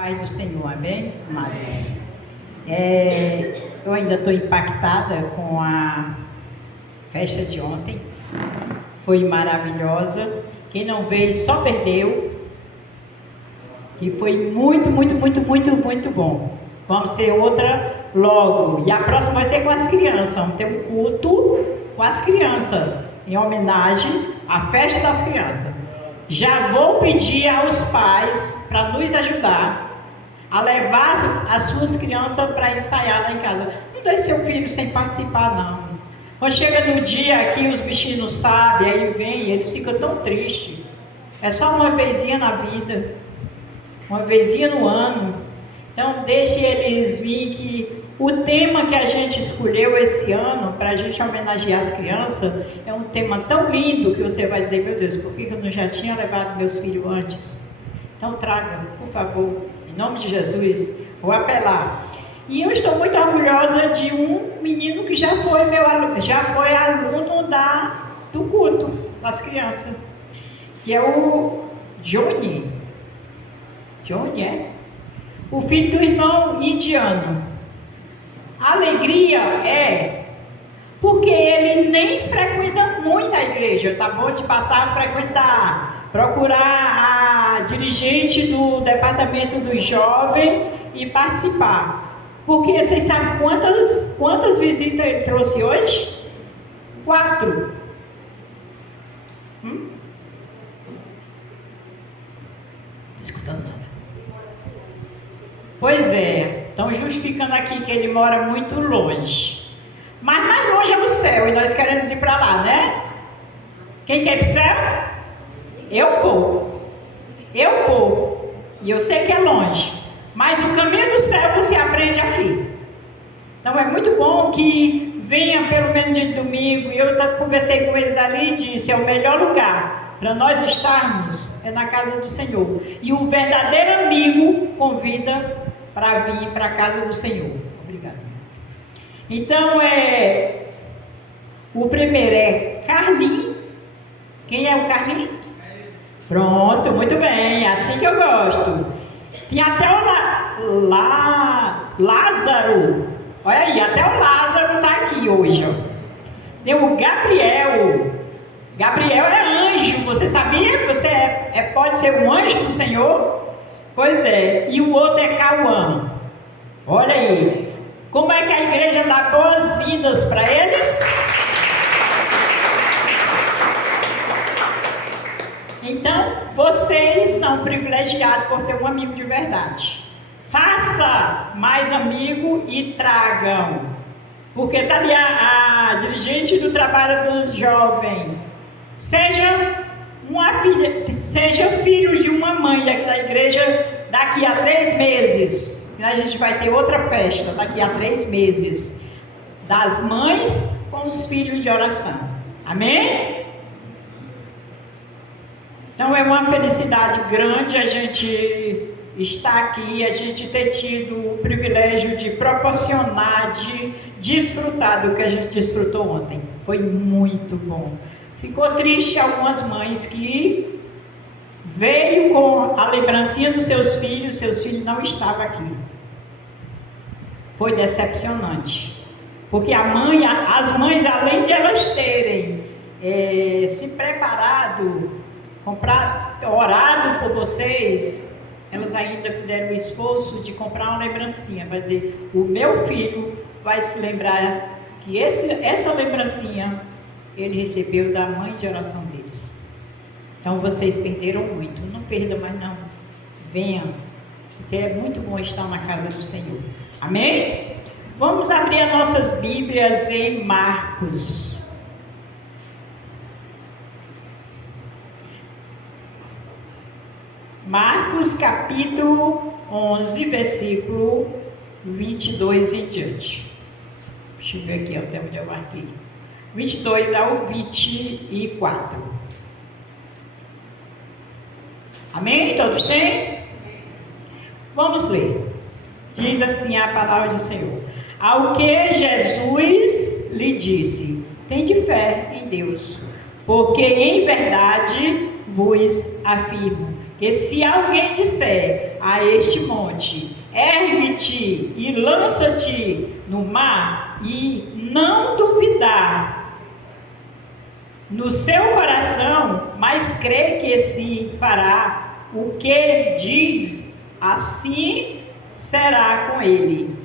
Pai do Senhor, amém, amados? Eu ainda estou impactada com a festa de ontem, foi maravilhosa. Quem não veio só perdeu, e foi muito bom. Vamos ter outra logo, e a próxima vai ser com as crianças. Vamos ter um culto com as crianças, em homenagem à festa das crianças. Já vou pedir aos pais para nos ajudar a levar as suas crianças para ensaiar lá em casa. Não deixe seu filho sem participar, não. Quando chega no dia que os bichinhos não sabem, aí vem, eles ficam tão tristes. É só uma vezinha na vida, uma vezinha no ano. Então deixe eles vir, que o tema que a gente escolheu esse ano para a gente homenagear as crianças é um tema tão lindo que você vai dizer: meu Deus, por que eu não já tinha levado meus filhos antes? Então traga, por favor, em nome de Jesus, vou apelar. E eu estou muito orgulhosa de um menino que já foi aluno do culto das crianças, que é o Johnny, o filho do irmão Indiano. A alegria é porque ele nem frequenta muito a igreja, tá bom? De passar a frequentar, procurar a dirigente do departamento dos jovens e participar. Porque vocês sabem quantas visitas ele trouxe hoje? 4. Não escutando nada. Pois é, estão justificando aqui que ele mora muito longe. Mas mais longe é o céu e nós queremos ir para lá, né? Quem quer ir para o céu? Eu vou. E eu sei que é longe. Mas o caminho do céu você aprende aqui. Então é muito bom que venha pelo menos de domingo. E eu conversei com eles ali e disse: é o melhor lugar para nós estarmos é na casa do Senhor. E o verdadeiro amigo convida para vir para a casa do Senhor. Obrigada. Então o primeiro é Carlinhos. Quem é o Carlinhos? Pronto, muito bem, é assim que eu gosto. Tem até o Lázaro. Olha aí, até o Lázaro está aqui hoje. Ó. Tem o Gabriel. Gabriel é anjo. Você sabia que você pode ser um anjo do Senhor? Pois é. E o outro é Cauã. Olha aí. Como é que a igreja dá boas-vindas para eles? Então, vocês são privilegiados por ter um amigo de verdade. Faça mais amigo e tragam. Porque está ali a dirigente do trabalho dos jovens. Seja filho de uma mãe aqui da igreja daqui a 3 meses. A gente vai ter outra festa daqui a 3 meses. Das mães com os filhos de oração. Amém? Então é uma felicidade grande a gente estar aqui, a gente ter tido o privilégio de proporcionar, de desfrutar do que a gente desfrutou ontem. Foi muito bom. Ficou triste algumas mães que veio com a lembrancinha dos seus filhos não estavam aqui. Foi decepcionante. Porque as mães, além de elas terem se preparado, orado por vocês, elas ainda fizeram o esforço de comprar uma lembrancinha. Vai dizer: o meu filho vai se lembrar que essa lembrancinha ele recebeu da mãe de oração deles. Então vocês perderam muito. Não perda mais não. Venham, porque é muito bom estar na casa do Senhor. Amém? Vamos abrir as nossas Bíblias em Marcos. Marcos capítulo 11, versículo 22 em diante. Deixa eu ver aqui até onde eu marquei. 22 ao 24. Amém? Todos têm? Vamos ler. Diz assim a palavra do Senhor: ao que Jesus lhe disse: tende fé em Deus, porque em verdade vos afirmo que se alguém disser: a este monte: ergue-te e lança-te no mar, e não duvidar no seu coração, mas crê que se fará o que diz, assim será com ele.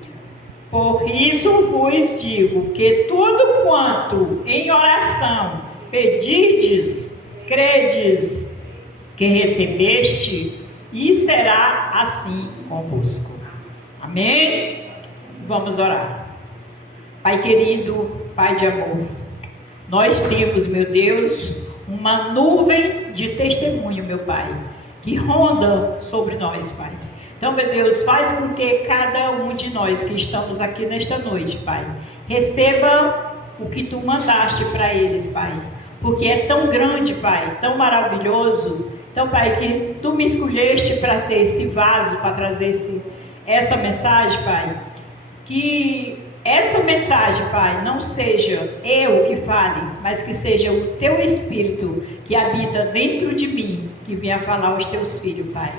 Por isso vos digo que tudo quanto em oração pedirdes, credes que recebeste, e será assim convosco. Amém? Vamos orar. Pai querido, Pai de amor, nós temos, meu Deus, uma nuvem de testemunho, meu Pai, que ronda sobre nós, Pai. Então, meu Deus, faz com que cada um de nós que estamos aqui nesta noite, Pai, receba o que Tu mandaste para eles, Pai, porque é tão grande, Pai, tão maravilhoso. Então, Pai, que Tu me escolheste para ser esse vaso, para trazer essa mensagem, Pai, que essa mensagem, Pai, não seja eu que fale, mas que seja o Teu Espírito que habita dentro de mim, que venha falar aos Teus filhos, Pai.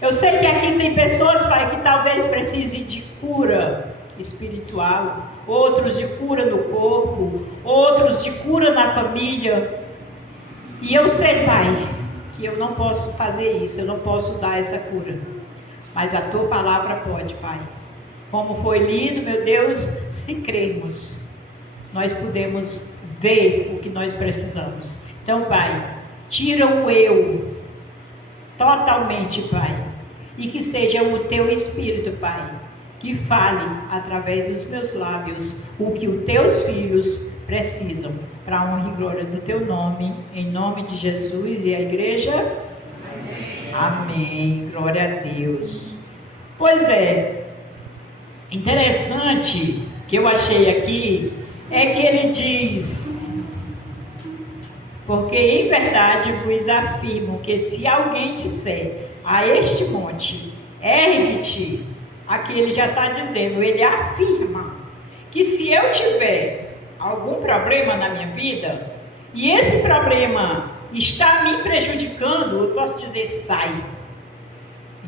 Eu sei que aqui tem pessoas, Pai, que talvez precisem de cura espiritual, outros de cura no corpo, outros de cura na família. E eu sei, Pai, que eu não posso fazer isso, eu não posso dar essa cura, mas a Tua palavra pode, Pai. Como foi lido, meu Deus, se crermos, nós podemos ver o que nós precisamos. Então, Pai, tira o eu totalmente, Pai, e que seja o Teu Espírito, Pai, que fale através dos meus lábios o que os Teus filhos precisam, para a honra e glória do Teu nome, em nome de Jesus. E a igreja? Amém. Amém. Glória a Deus. Pois é, interessante que eu achei aqui é que ele diz: porque em verdade vos afirmo que se alguém disser a este monte, ergue-te, aqui ele já está dizendo, ele afirma que se eu tiver algum problema na minha vida, e esse problema está me prejudicando, eu posso dizer, sai,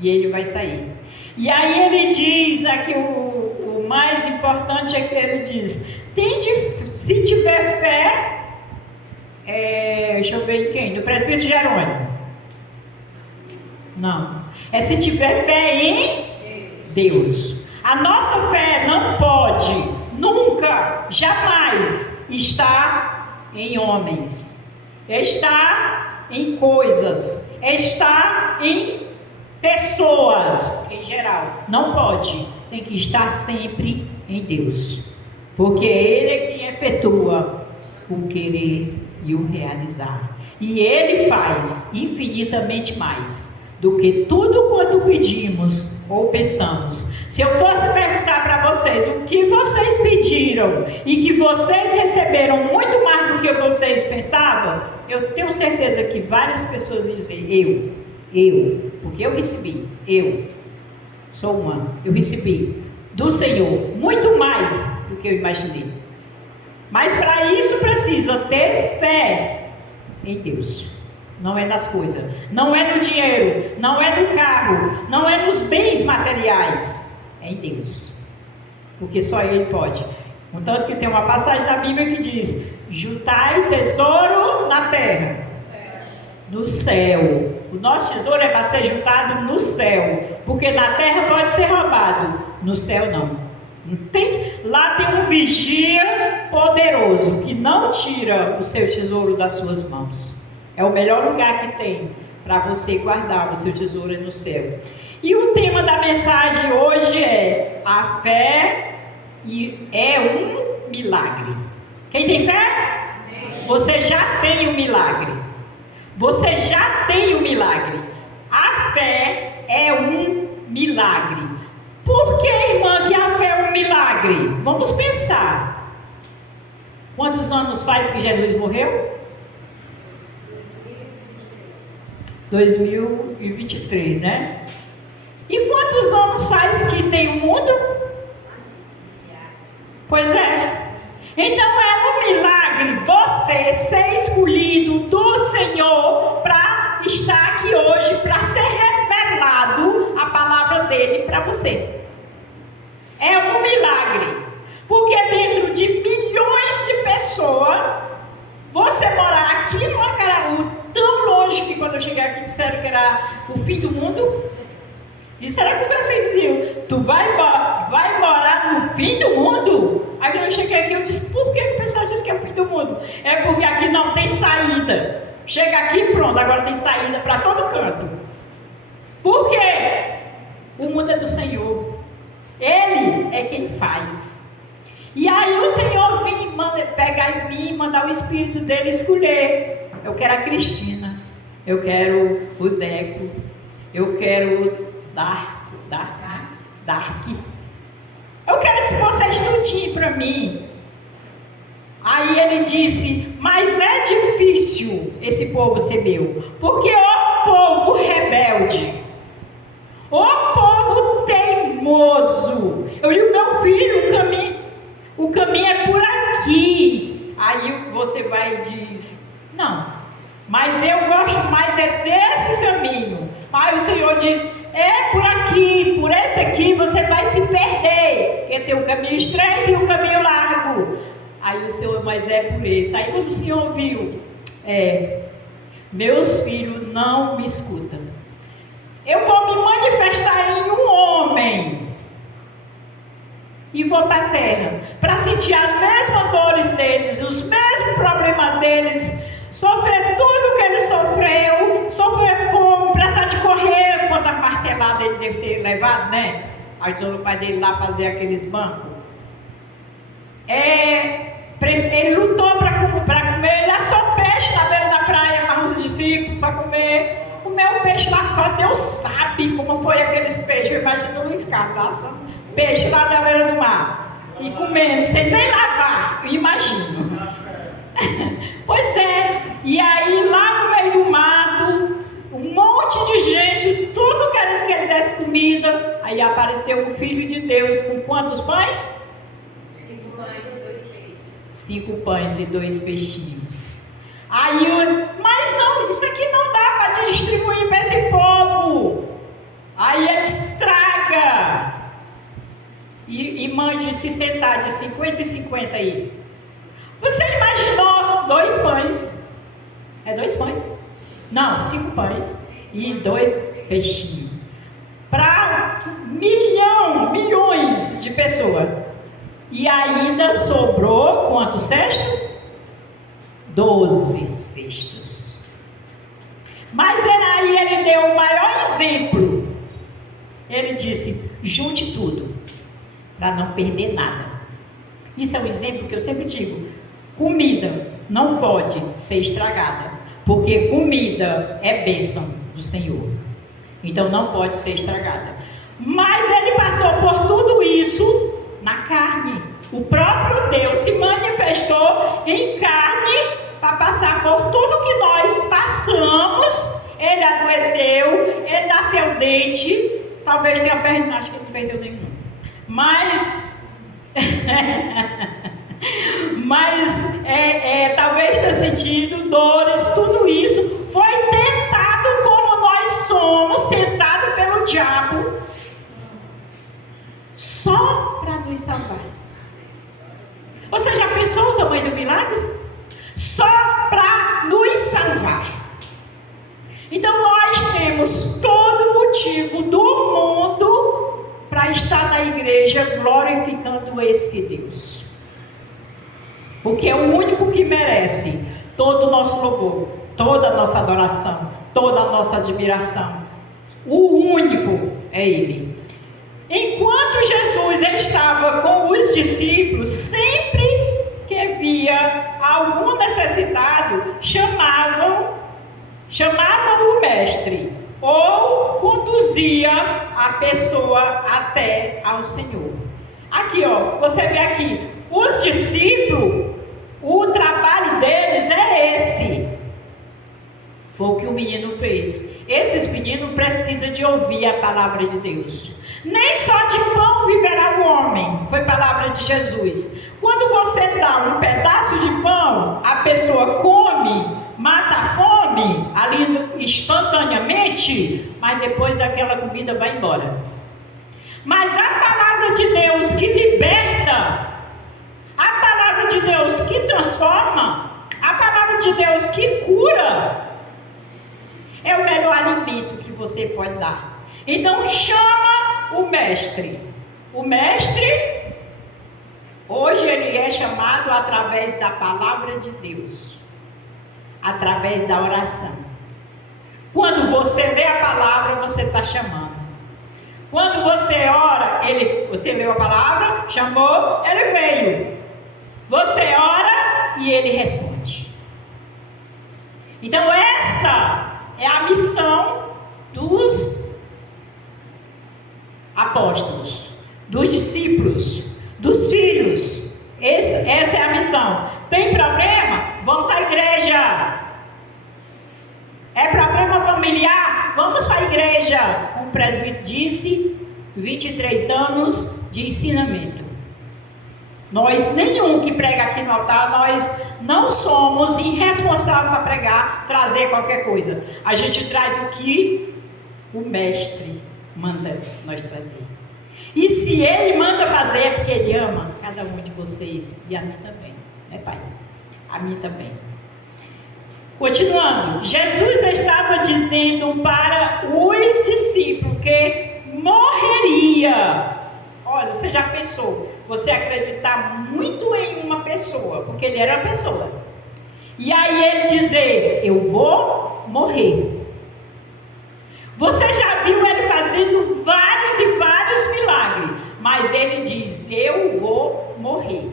e ele vai sair. E aí ele diz aqui, o mais importante é que ele diz: se tiver fé, deixa eu ver em quem? No presbítero Jerônimo? Não. É se tiver fé em Deus. A nossa fé não pode, nunca, jamais estar em homens, está em coisas, está em pessoas em geral. Não pode, tem que estar sempre em Deus, porque Ele é quem efetua o querer e o realizar, e Ele faz infinitamente mais do que tudo quanto pedimos ou pensamos. Se eu fosse perguntar para vocês o que vocês pediram e que vocês receberam muito mais do que vocês pensavam, eu tenho certeza que várias pessoas dizem porque eu recebi, eu sou uma, eu recebi do Senhor muito mais do que eu imaginei. Mas para isso precisa ter fé em Deus. Não é nas coisas, não é no dinheiro, não é no carro, não é nos bens materiais, é em Deus, porque só Ele pode. Contanto que tem uma passagem na Bíblia que diz: juntai tesouro na terra, no céu. O nosso tesouro é para ser juntado no céu, porque na terra pode ser roubado, no céu não. Lá tem um vigia poderoso que não tira o seu tesouro das suas mãos. É o melhor lugar que tem para você guardar o seu tesouro no céu. E o tema da mensagem hoje é: a fé é um milagre. Quem tem fé? Você já tem o milagre. Você já tem o milagre. A fé é um milagre. Por que, irmã, que a fé é um milagre? Vamos pensar. Quantos anos faz que Jesus morreu? 2023, né? E quantos anos faz que tem o mundo? Pois é. Então é um milagre você ser escolhido do Senhor para estar aqui hoje, para ser revelado a palavra para você. É um milagre, porque dentro de milhões de pessoas, você morar aqui no Acaraú, tão longe que quando eu cheguei aqui disseram que era o fim do mundo. Isso era que vocês diziam, tu vai morar no fim do mundo? Aí quando eu cheguei aqui, eu disse, por que o pessoal diz que é o fim do mundo? É porque aqui não tem saída. Chega aqui e pronto, agora tem saída para todo canto. Por quê? O mundo é do Senhor. Ele é quem faz. E aí o Senhor pegar e vir, mandar o Espírito dele escolher. Eu quero a Cristina, eu quero o Deco, eu quero o Dark. Eu quero esse vocês tudinho para mim. Aí ele disse, mas é difícil esse povo ser meu, porque o povo rebelde, o povo teimoso. Eu digo, meu filho, o caminho é por aqui. Aí você vai e diz, não, mas eu gosto mais é desse caminho. Aí o Senhor diz, é por aqui, por esse aqui você vai se perder, porque tem o caminho estreito e o caminho largo. Aí o Senhor, mas é por esse. Aí quando o Senhor viu, meus filhos não me escutam, eu vou me manifestar em um homem e vou para a terra para sentir as mesmas dores deles, os mesmos problemas deles, sofrer tudo que ele sofreu, sofrer fome, precisar de correr, quanta martelada ele deve ter levado, né? Ajudou o pai dele lá fazer aqueles bancos. Ele lutou para comer, ele assou peixe na beira da praia para os discípulos para comer. Comeu um peixe lá só, Deus sabe como foi aqueles peixes. Eu imagino o Luiz Carlos, peixe lá na beira do mar e comendo, sem nem lavar, imagino. Pois é, e aí lá no meio do mato, um monte de gente, tudo querendo que ele desse comida. Aí apareceu o Filho de Deus com quantos pães? 5 pães e 2 peixinhos. Aí, mas não, isso aqui não dá para distribuir para esse povo. Aí ele estraga. E mande se sentar de 50 e 50 aí. Você imaginou 2 pães? É 2 pães? Não, 5 pães e 2 peixinhos. Para milhões de pessoas. E ainda sobrou quantos cestos? 12 cestos. Mas aí ele deu o maior exemplo. Ele disse, junte tudo, para não perder nada. Isso é um exemplo que eu sempre digo. Comida não pode ser estragada, porque comida é bênção do Senhor. Então não pode ser estragada. Mas ele passou por tudo isso na carne. O próprio Deus se manifestou em carne para passar por tudo que nós passamos. Ele adoeceu, ele nasceu dente, talvez tenha perdido, acho que ele não perdeu nenhum. Mas talvez tenha sentido dores, tudo isso foi tentado como nós somos, tentado pelo diabo, só para nos salvar. Você já pensou o tamanho do milagre? Só para nos salvar. Então nós temos todo motivo do mundo para estar na igreja glorificando esse Deus, porque é o único que merece todo o nosso louvor, toda a nossa adoração, toda a nossa admiração. O único é Ele. Enquanto Jesus estava com os discípulos, sempre que via algum necessitado, chamavam o mestre, ou conduzia a pessoa até ao Senhor. Aqui, ó, você vê aqui, os discípulos, o trabalho deles é esse. Foi o que o menino fez. Esses meninos precisam de ouvir a palavra de Deus. Nem só de pão viverá o homem, foi palavra de Jesus. Quando você dá um pedaço de pão, a pessoa come, mata a fome, ali instantaneamente, mas depois aquela comida vai embora. Mas a palavra de Deus que liberta, a palavra de Deus que transforma, a palavra de Deus que cura, é o melhor alimento que você pode dar. Então chama o mestre. O mestre, hoje ele é chamado através da palavra de Deus, através da oração. Quando você lê a palavra, você está chamando. Quando você ora, você leu a palavra, chamou, ele veio. Você ora e ele responde. Então essa é a missão dos apóstolos, dos discípulos, dos filhos. Essa é a missão. Tem problema? Vamos para a igreja. É problema familiar? Vamos para a igreja. Um presbítero disse, 23 anos de ensinamento. Nós, nenhum que prega aqui no altar, nós não somos irresponsáveis para pregar, trazer qualquer coisa. A gente traz o que o mestre manda nós trazer. E se ele manda fazer, é porque ele ama cada um de vocês, e a mim também, né, Pai? A mim também. Continuando, Jesus estava dizendo para os discípulos que morreria. Olha, você já pensou, você acreditar muito em uma pessoa, porque ele era uma pessoa, e aí ele dizer, eu vou morrer. Você já viu ele fazendo vários e vários milagres, mas ele diz, eu vou morrer.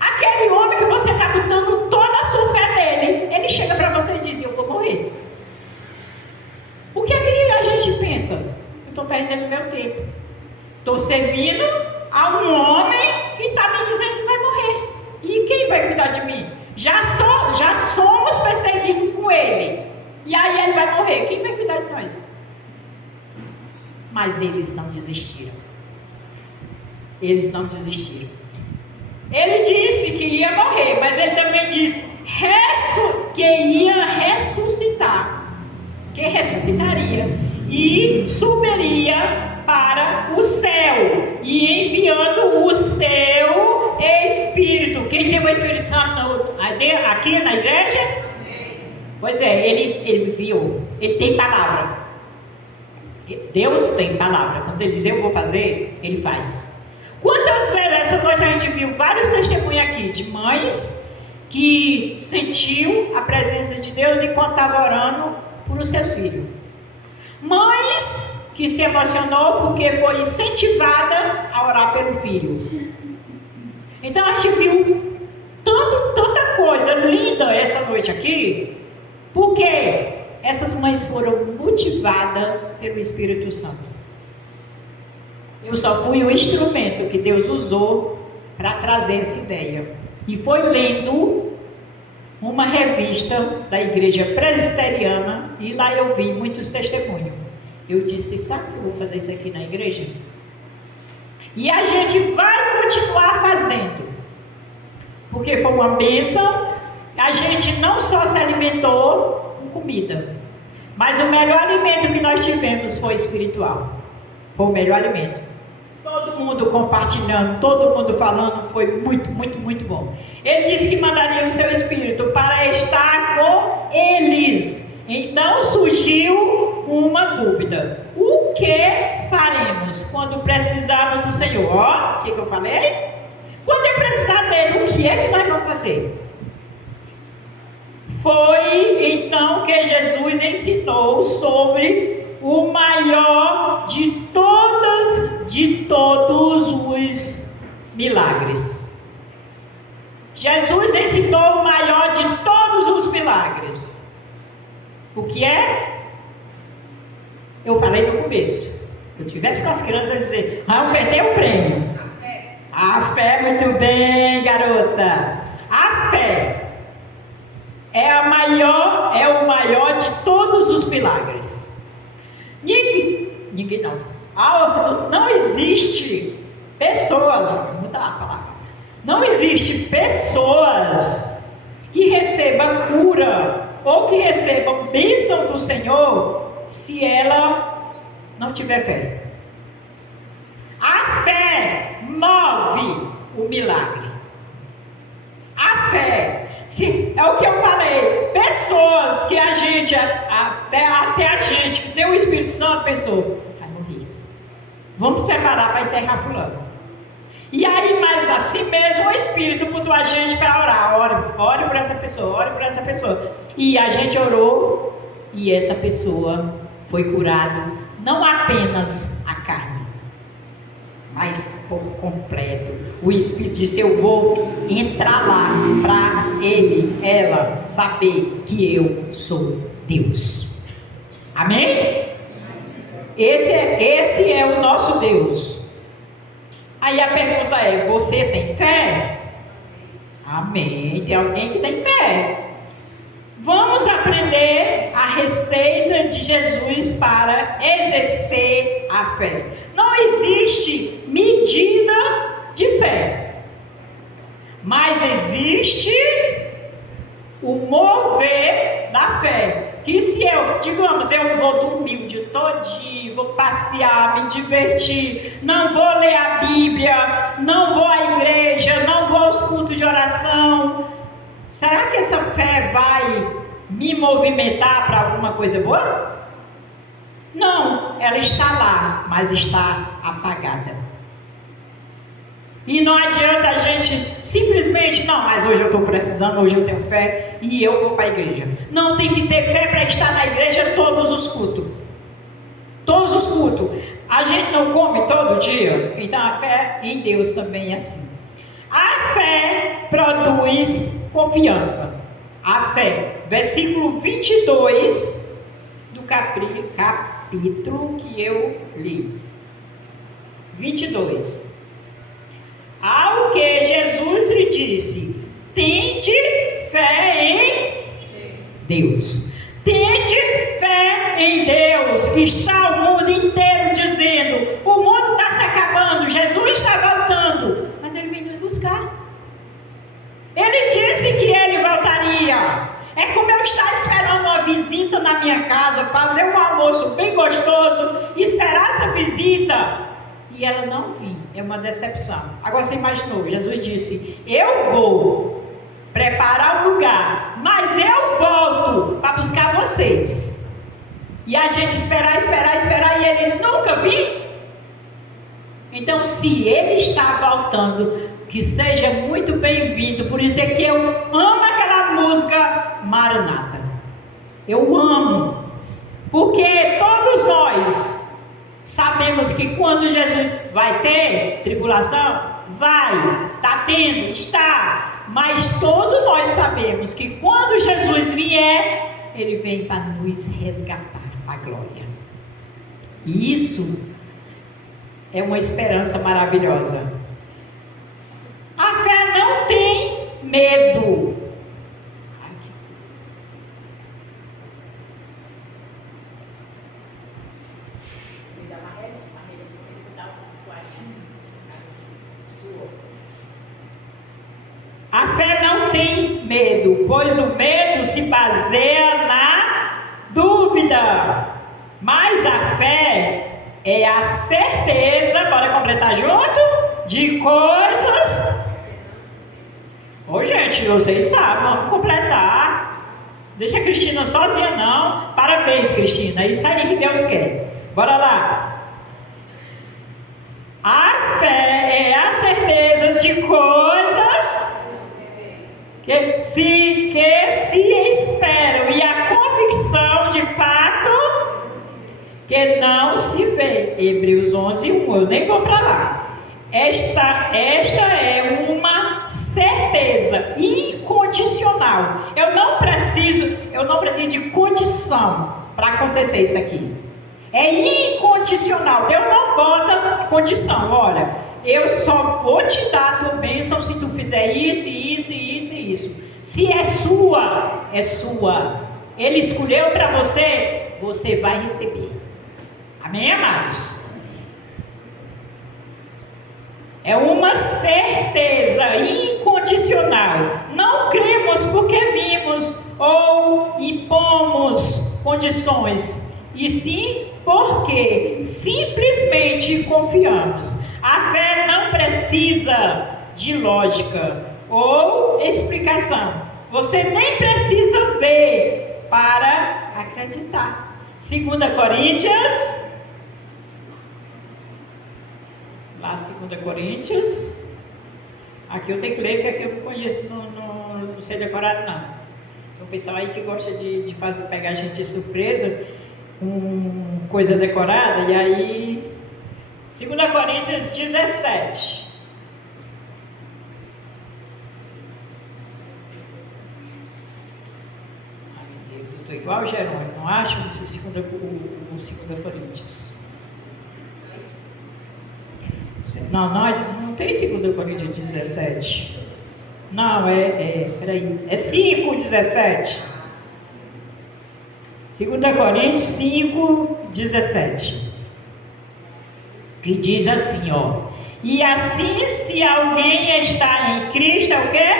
Aquele homem que você está botando toda a sua fé nele, ele chega para você e diz, eu vou morrer. O que é que a gente pensa? Eu estou perdendo meu tempo. Estou servindo a um homem que está me dizendo que vai morrer. E quem vai cuidar de mim? Já somos perseguidos com ele. E aí ele vai morrer. Quem vai cuidar de nós? Mas eles não desistiram. Eles não desistiram. Ele disse que ia morrer, mas ele também disse que ia ressuscitar. Que ressuscitaria. E subiria para o céu. E enviando o seu Espírito. Quem tem o Espírito Santo aqui na igreja? Pois é, ele enviou. Ele tem palavra. Deus tem palavra. Quando ele diz eu vou fazer, ele faz. Quantas vezes essa noite a gente viu vários testemunhos aqui de mães que sentiu a presença de Deus enquanto estava orando por os seus filhos. Mães que se emocionou porque foi incentivada a orar pelo filho. Então a gente viu tanta coisa linda essa noite aqui, porque essas mães foram motivadas pelo Espírito Santo. Eu só fui o instrumento que Deus usou para trazer essa ideia. E foi lendo uma revista da igreja presbiteriana, e lá eu vi muitos testemunhos. Eu disse, sabe que eu vou fazer isso aqui na igreja? E a gente vai continuar fazendo. Porque foi uma bênção. A gente não só se alimentou com comida, mas o melhor alimento que nós tivemos foi espiritual. Foi o melhor alimento. Todo mundo compartilhando, todo mundo falando, foi muito, muito, muito bom. Ele disse que mandaria o seu Espírito para estar com eles. Então surgiu uma dúvida. O que faremos quando precisarmos do Senhor? Ó, o que eu falei? Quando eu precisar dele, o que é que nós vamos fazer? Foi então que Jesus ensinou sobre o maior de todos os milagres. Jesus ensinou o maior de todos os milagres. O que é? Eu falei no começo. Se eu tivesse com as crianças, eu ia dizer, eu perdi o prêmio. A fé, muito bem, garota. A fé é o maior de todos os milagres. Ninguém não. Não existe pessoas, vou mudar a palavra. Não existe pessoas que recebam cura ou que recebam bênção do Senhor se ela não tiver fé. o milagre. A fé, é o que eu falei, pessoas que a gente, até a gente que tem o Espírito Santo, pensou, vai morrer, vamos preparar para enterrar fulano. E aí, mas assim mesmo, o Espírito botou a gente para orar, ore por essa pessoa, ore por essa pessoa. E a gente orou, e essa pessoa foi curada, não apenas a carne, mas por completo. O Espírito disse, eu vou entrar lá para ela saber que eu sou Deus. Amém? Esse é o nosso Deus. Aí a pergunta é, você tem fé? Amém, tem alguém que tem fé. Vamos aprender a receita de Jesus para exercer a fé. Não existe medida de fé, mas existe o mover da fé. Que se eu, digamos, eu vou dormir o dia todinho, vou passear, me divertir, não vou ler a Bíblia, não vou à igreja, não vou aos cultos de oração, será que essa fé vai me movimentar para alguma coisa boa? Não, ela está lá, mas está apagada. E não adianta a gente simplesmente, não, mas hoje eu estou precisando, hoje eu tenho fé e eu vou para a igreja. Não, tem que ter fé para estar na igreja todos os cultos. Todos os cultos. A gente não come todo dia, então a fé em Deus também é assim. A fé produz confiança. A fé, versículo 22 do capítulo que eu li. 22. Ao que Jesus lhe disse, tende fé em Deus. Tende fé em Deus, que está o mundo inteiro dizendo, o mundo está se acabando, Jesus está voltando, mas ele veio nos buscar. Ele disse que ele voltaria. É como eu estar esperando uma visita na minha casa, fazer um almoço bem gostoso, e esperar essa visita, e ela não vir. É uma decepção. Agora você imaginou, Jesus disse, eu vou preparar um lugar, mas eu volto para buscar vocês. E a gente esperar, e ele nunca vir. Então, se ele está voltando, que seja muito bem-vindo. Por isso é que eu amo aquela música Maranata. Eu amo, porque todos nós sabemos que quando Jesus vai ter tribulação, vai, está tendo, está, mas todos nós sabemos que quando Jesus vier, ele vem para nos resgatar a glória. E isso é uma esperança maravilhosa. A fé não tem medo. A fé não tem medo, pois o medo se baseia na dúvida. Mas a fé é a certeza, bora completar junto, de coisas. Ô gente, vocês sabem, vamos completar. Deixa a Cristina sozinha não. Parabéns, Cristina, é isso aí que Deus quer. Bora lá. A fé é a certeza de coisas que se esperam, e a convicção de fato que não se vê. Hebreus 11:1. Eu nem vou para lá. Esta é uma certeza incondicional. Eu não preciso de condição para acontecer isso aqui. É incondicional. Deus não bota condição. Olha, eu só vou te dar a tua bênção se tu fizer isso, isso, isso e isso. Se é sua, é sua. Ele escolheu para você, você vai receber. Amém, amados? É uma certeza incondicional. Não cremos porque vimos ou impomos condições, e sim porque simplesmente confiamos. A fé não precisa de lógica ou explicação. Você nem precisa ver para acreditar. 2 Coríntios. Lá, 2 Coríntios. Aqui eu tenho que ler, que aqui eu não conheço, não sei decorado não. Então o pessoal aí que gosta de pegar a gente de surpresa com coisa decorada, e aí 2 Coríntios 17. Ai meu Deus, eu estou igual o Jerônimo, não acho o 2 Coríntios. Não tem 2 Coríntios 17. Não, peraí, é 5:17. 2 Coríntios 5:17. Que diz assim, ó. E assim, se alguém está em Cristo, é o quê?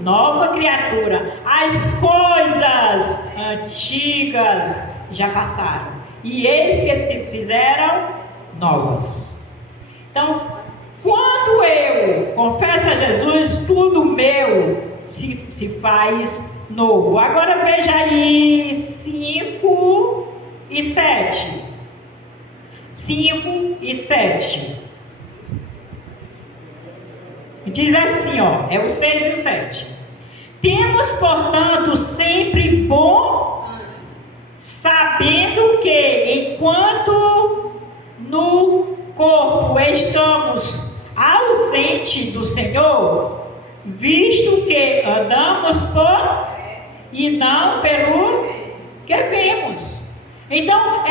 Nova criatura. As coisas antigas já passaram, e eis que se fizeram novas. Então, quando eu confesso a Jesus, tudo meu se faz novo. Agora veja aí 5 e 7. 5 e 7. Diz assim, ó, é o 6 e o 7. Temos, portanto, sempre bom, sabendo que enquanto no corpo estamos ausente do Senhor, visto que andamos por e não pelo que vemos. Então,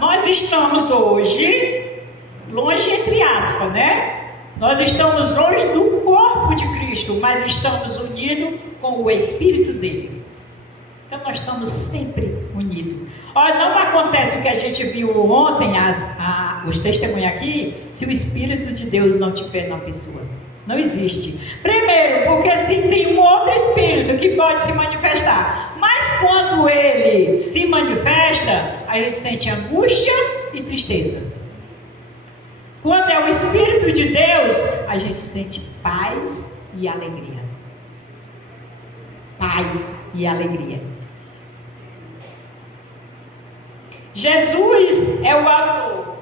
nós estamos hoje longe, entre aspas, né? Nós estamos longe do corpo de Cristo, mas estamos unidos com o Espírito dele. Então nós estamos sempre unidos. Olha, não acontece o que a gente viu ontem, os testemunhos aqui, se o Espírito de Deus não estiver na pessoa. Não existe. Primeiro, porque se tem um outro Espírito que pode se manifestar. Mas quando ele se manifesta, a gente sente angústia e tristeza. Quando é o Espírito de Deus, a gente sente paz e alegria. Paz e alegria. Jesus é o autor.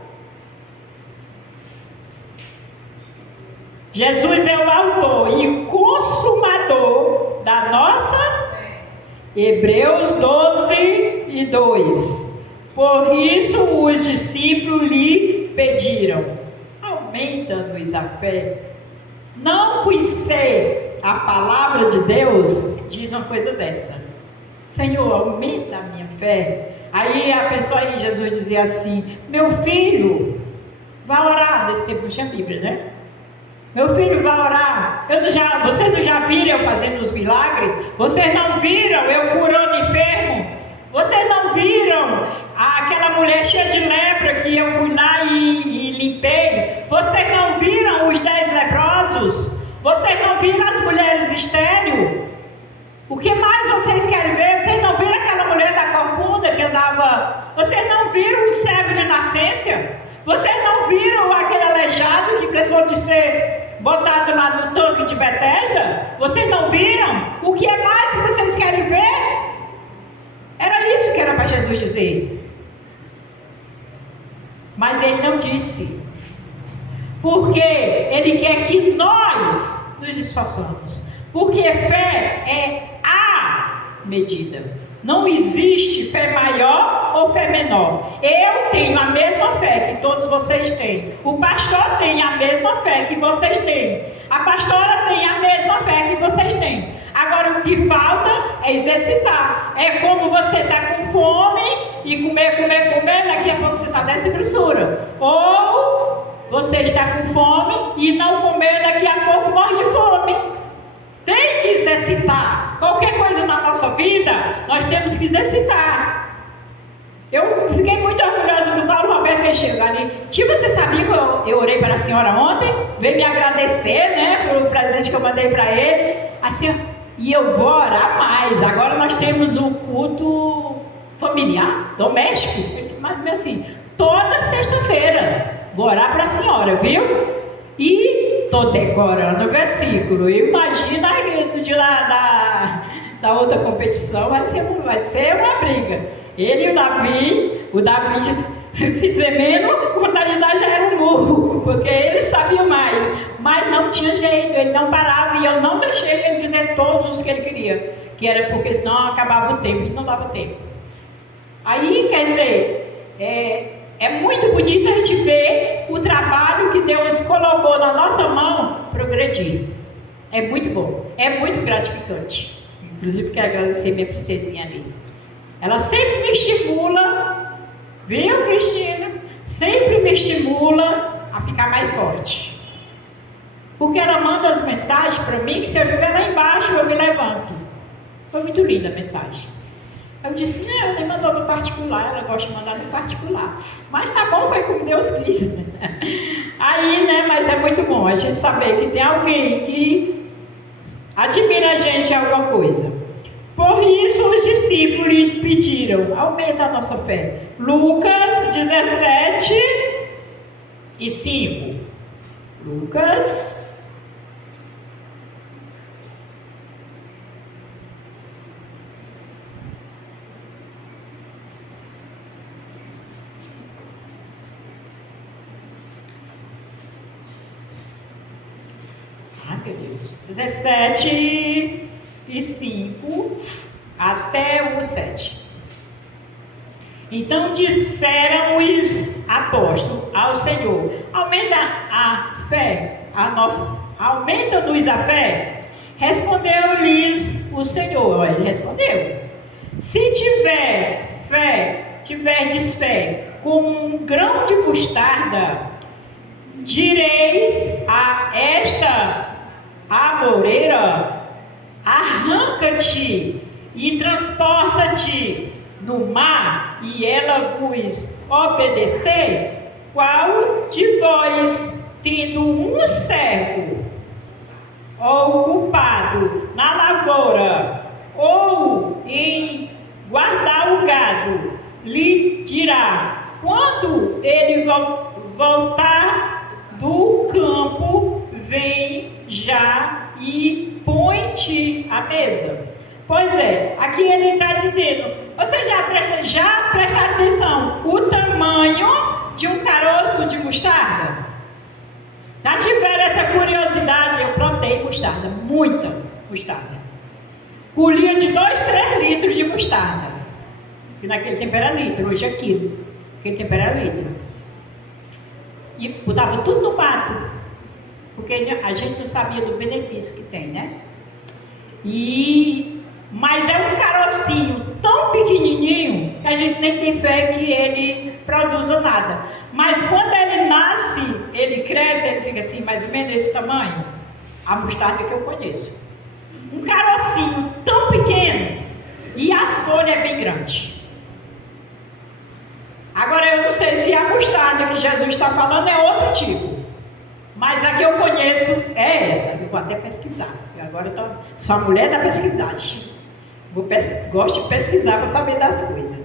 Jesus é o autor e consumador da nossa Hebreus 12:2. Por isso os discípulos lhe pediram: aumenta-nos a fé. Não conhecer a palavra de Deus diz uma coisa dessa: Senhor, aumenta a minha fé. Aí a pessoa aí, Jesus dizia assim: meu filho, vai orar. Nesse tempo não tinha Bíblia, né? Meu filho, vai orar. Vocês não já viram eu fazendo os milagres? Vocês não viram eu curando enfermo? Vocês não viram aquela mulher cheia de lepra que eu fui lá e limpei? Vocês não viram os 10 leprosos? Vocês não viram as mulheres estéreis? O que mais vocês querem ver? Vocês não viram aquela mulher da corcunda que andava? Vocês não viram o cego de nascença? Vocês não viram aquele aleijado que precisou de ser botado lá no tanque de Betesda? Vocês não viram? O que é mais que vocês querem ver? Era isso que era para Jesus dizer. Mas ele não disse. Porque ele quer que nós nos esforçamos. Porque fé é a medida. Não existe fé maior ou fé menor. Eu tenho a mesma fé que todos vocês têm. O pastor tem a mesma fé que vocês têm. A pastora tem a mesma fé que vocês têm. Agora o que falta é exercitar. É como você está com fome e comer, daqui a pouco você está dessa grossura. Ou você está com fome e não comer, daqui a pouco morre de fome. Tem que exercitar. Qualquer coisa na nossa vida, nós temos que exercitar. Eu fiquei muito orgulhosa do Paulo Roberto Teixeira ali. Você sabia que eu orei para a senhora ontem? Veio me agradecer, né, pelo presente que eu mandei para ele. Assim, e eu vou orar mais. Agora nós temos um culto familiar, doméstico. Eu disse, mas assim, toda sexta-feira vou orar para a senhora, viu? E estou decorando o versículo. Imagina no dia da outra competição, vai ser uma briga. Ele e o Davi se tremendo, com vontade de dar já era um murro, porque ele sabia mais, mas não tinha jeito, ele não parava e eu não deixei ele dizer todos os que ele queria, que era porque senão acabava o tempo, e não dava tempo. Aí, quer dizer, é muito bonito a gente ver o trabalho que Deus colocou na nossa mão progredir. É muito bom, é muito gratificante. Inclusive, quero agradecer minha princesinha ali. Ela sempre me estimula, viu, Cristina? Sempre me estimula a ficar mais forte. Porque ela manda as mensagens para mim, que se eu estiver lá embaixo, eu me levanto. Foi muito linda a mensagem. Eu disse, não, ela nem mandou no particular, ela gosta de mandar no particular. Mas tá bom, foi como Deus quis. Aí, né, mas é muito bom a gente saber que tem alguém que admira a gente em alguma coisa. Por isso os discípulos lhe pediram, aumenta a nossa fé. Lucas 17 e 5. Lucas. Ai, meu Deus. 17 e 5 até o 7. Então disseram os apóstolos ao Senhor: aumenta a fé, aumenta-nos a fé. Respondeu-lhes o Senhor, ele respondeu: se tiverdes fé como um grão de mostarda, direis a esta amoreira: arranca-te e transporta-te no mar, e ela vos obedecer. Qual de vós, tendo um servo ocupado na lavoura ou em guardar o gado, lhe dirá, quando ele voltar do campo, vem já e põe-te à mesa? Pois é, aqui ele está dizendo, você já presta atenção, o tamanho de um caroço de mostarda? Já tiveram essa curiosidade? Eu plantei mostarda, muita mostarda. Colhia de 2-3 litros de mostarda. E naquele tempo era litro, hoje é quilo. Naquele tempo era litro. E botava tudo no mato, porque a gente não sabia do benefício que tem, né? Mas é um carocinho tão pequenininho que a gente nem tem fé que ele produza nada. Mas quando ele nasce, ele cresce, ele fica assim, mais ou menos desse tamanho. A mostarda que eu conheço. Um carocinho tão pequeno e as folhas é bem grande. Agora eu não sei se a mostarda que Jesus está falando é outro tipo. Mas a que eu conheço é essa. Eu vou até pesquisar. Agora eu sou a mulher da pesquisagem. Gosto de pesquisar para saber das coisas.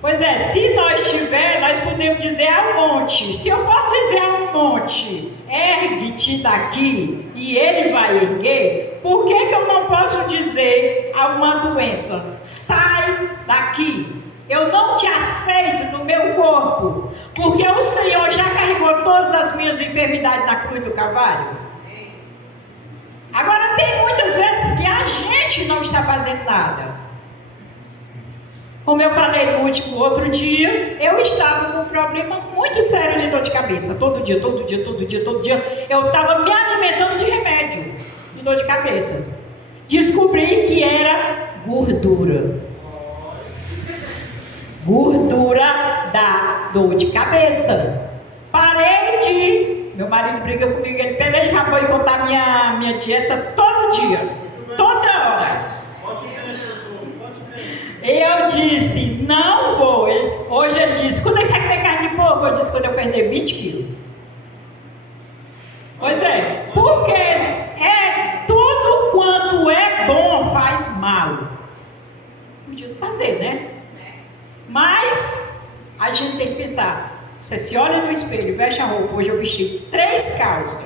Pois é, se nós tiver, nós podemos dizer ao monte. Se eu posso dizer ao monte, ergue-te daqui, e ele vai erguer, por que eu não posso dizer a uma doença, sai daqui? Eu não te aceito no meu corpo, porque o Senhor já carregou todas as minhas enfermidades na cruz do Calvário. Agora tem muitas vezes que a gente não está fazendo nada. Como eu falei no outro dia, eu estava com um problema muito sério de dor de cabeça. Todo dia. Eu estava me alimentando de remédio de dor de cabeça. Descobri que era gordura. Gordura da dor de cabeça. Parei de... Meu marido briga comigo, ele peleja para boicotar minha dieta todo dia, toda hora. Eu disse, não vou. Hoje ele disse, quando é que você quer carne de porco? Eu disse, quando eu perder 20 quilos. Pois é, porque tudo quanto é bom faz mal. Podia fazer, né? Mas a gente tem que pensar, Você se olha no espelho, veste a roupa. Hoje eu vesti 3 calças.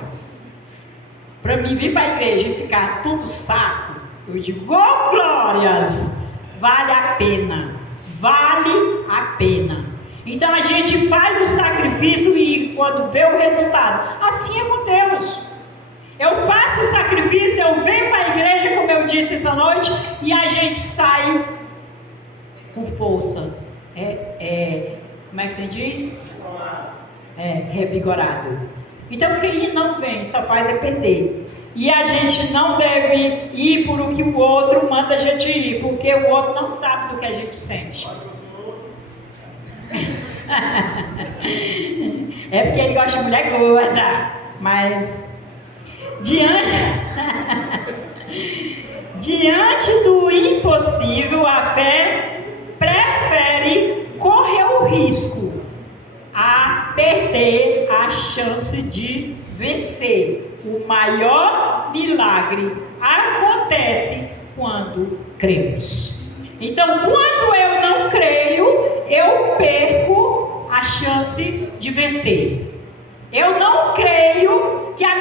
Para mim vir para a igreja e ficar tudo saco, eu digo, oh glórias, vale a pena. Vale a pena. Então a gente faz o sacrifício e quando vê o resultado, assim é com Deus. Eu faço o sacrifício, eu venho para a igreja, como eu disse essa noite, e a gente sai com força. Como é que você diz? Revigorado. Então quem não vem só faz é perder. E a gente não deve ir por o que o outro manda a gente ir, porque o outro não sabe do que a gente sente. É porque ele gosta de mulher gorda, mas diante do impossível, a fé prefere correr o risco a perder a chance de vencer. O maior milagre acontece quando cremos. Então, quando eu não creio, eu perco a chance de vencer. Eu não creio que a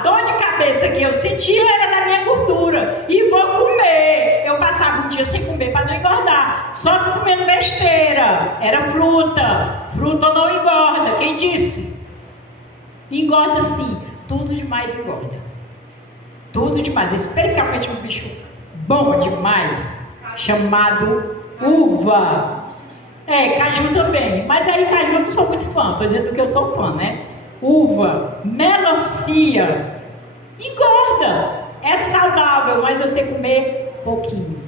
dor de cabeça que eu sentia era da minha gordura. E vou comer. Eu passava um dia sem comer para não engordar. Só comendo besteira. Era fruta. Fruta não engorda. Quem disse? Engorda sim. Tudo demais engorda. Tudo demais. Especialmente um bicho bom demais, chamado uva. Caju também. Mas aí caju eu não sou muito fã. Estou dizendo que eu sou fã, né? Uva, melancia, engorda. É saudável, mas você comer pouquinho.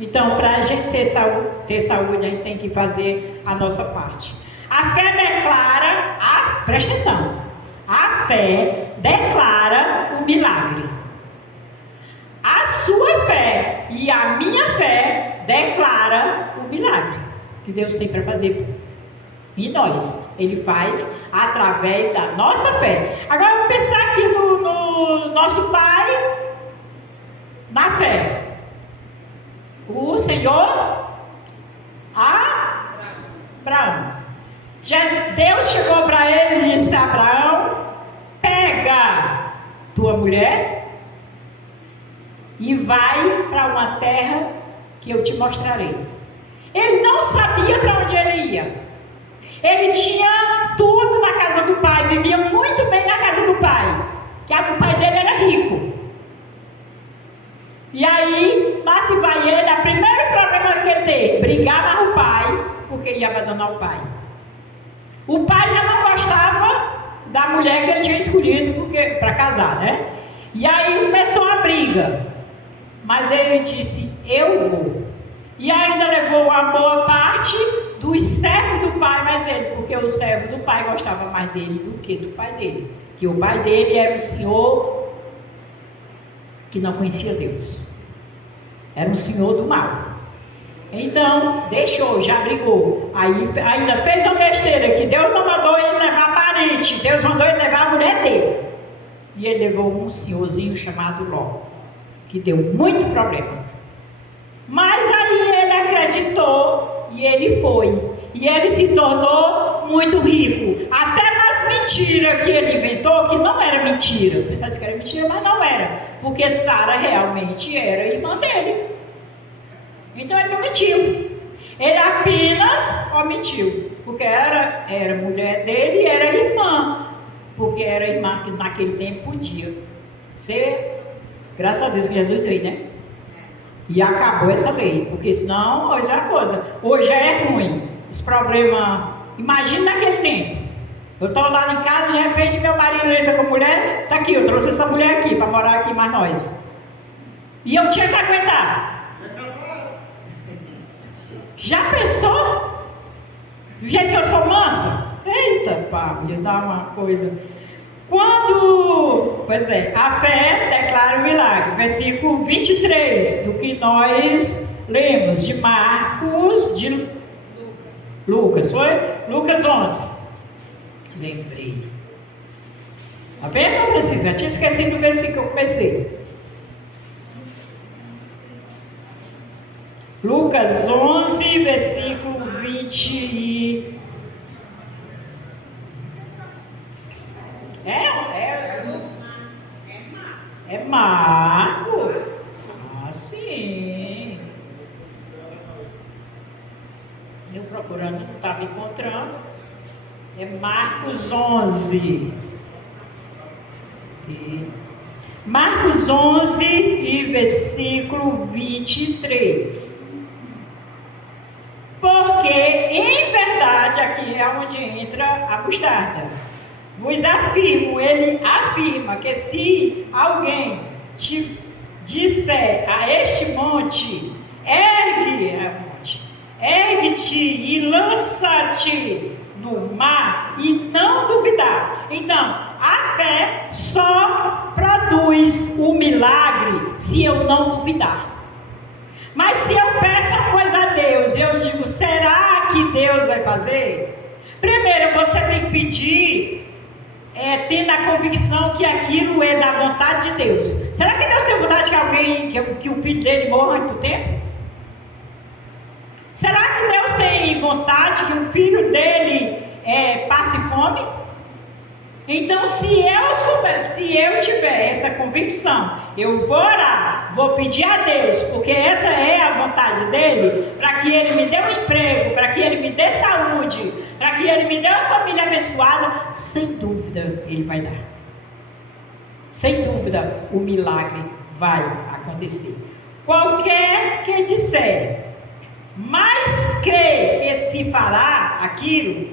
Então, para a gente ter saúde, a gente tem que fazer a nossa parte. A fé declara, presta atenção, a fé declara o milagre. A sua fé e a minha fé declara o milagre que Deus tem para fazer em nós. Ele faz através da nossa fé. Agora vamos pensar aqui no nosso pai, na fé. O Senhor Abraão. Deus chegou para ele e disse: Abraão, pega tua mulher e vai para uma terra que eu te mostrarei. Ele não sabia para onde ele ia. Ele tinha tudo na casa do pai, vivia muito bem na casa do pai, que o pai dele era rico. E aí, lá se vai ele, o primeiro problema que ele teve, brigava com o pai, porque ia abandonar o pai. O pai já não gostava da mulher que ele tinha escolhido para casar, né? E aí começou a briga. Mas ele disse: eu vou. E ainda levou a boa parte dos servos do pai, porque o servo do pai gostava mais dele do que do pai dele. Que o pai dele era um senhor que não conhecia Deus. Era um senhor do mal. Então, deixou, já brigou. Aí ainda fez uma besteira, que Deus não mandou ele levar parente. Deus mandou ele levar a mulher dele. E ele levou um senhorzinho chamado Ló, que deu muito problema. Mas aí ele acreditou e ele foi. E ele se tornou muito rico. Até nas mentiras que ele inventou, que não era mentira. O pessoal disse que era mentira, mas não era. Porque Sara realmente era irmã dele. Então ele não mentiu. Ele apenas omitiu. Porque era mulher dele e era irmã. Porque era irmã que naquele tempo podia ser. Graças a Deus que Jesus veio, né? E acabou essa lei. Porque senão, hoje é a coisa. Hoje é ruim. Esse problema. Imagina naquele tempo. Eu estou lá em casa, de repente meu marido entra com a mulher. Tá aqui, eu trouxe essa mulher aqui para morar aqui mais nós. E eu tinha que aguentar. Já pensou? Do jeito que eu sou mansa? Eita, pá, ia dar uma coisa. Pois é, a fé declara o milagre. Versículo 23, do que nós lemos, de Marcos, de Lucas, foi? Lucas 11. Lembrei. Tá vendo, Francisco? Já tinha esquecido do versículo que eu comecei. Lucas 11, versículo 20. É Marco? Ah, sim. Eu procurando, não estava encontrando. É Marcos 11. Marcos 11 e versículo 23. Porque, em verdade, aqui é onde entra a mostarda. Vos afirmo, ele afirma que se alguém te disser a este monte, ergue-te e lança-te no mar, e não duvidar. Então, a fé só produz o milagre se eu não duvidar. Mas se eu peço uma coisa a Deus e eu digo, será que Deus vai fazer? Primeiro você tem que pedir, tendo a convicção que aquilo é da vontade de Deus. Será que Deus tem vontade que o filho dele morra antes do tempo? Será que Deus tem vontade que o filho dele passe fome? Então, se eu tiver essa convicção, eu vou orar, vou pedir a Deus, porque essa é a vontade dele, para que ele me dê um emprego, para que ele me dê saúde, para que ele me dê uma família abençoada, sem dúvida ele vai dar. Sem dúvida o milagre vai acontecer. Qualquer que disser, mas crê que se fará aquilo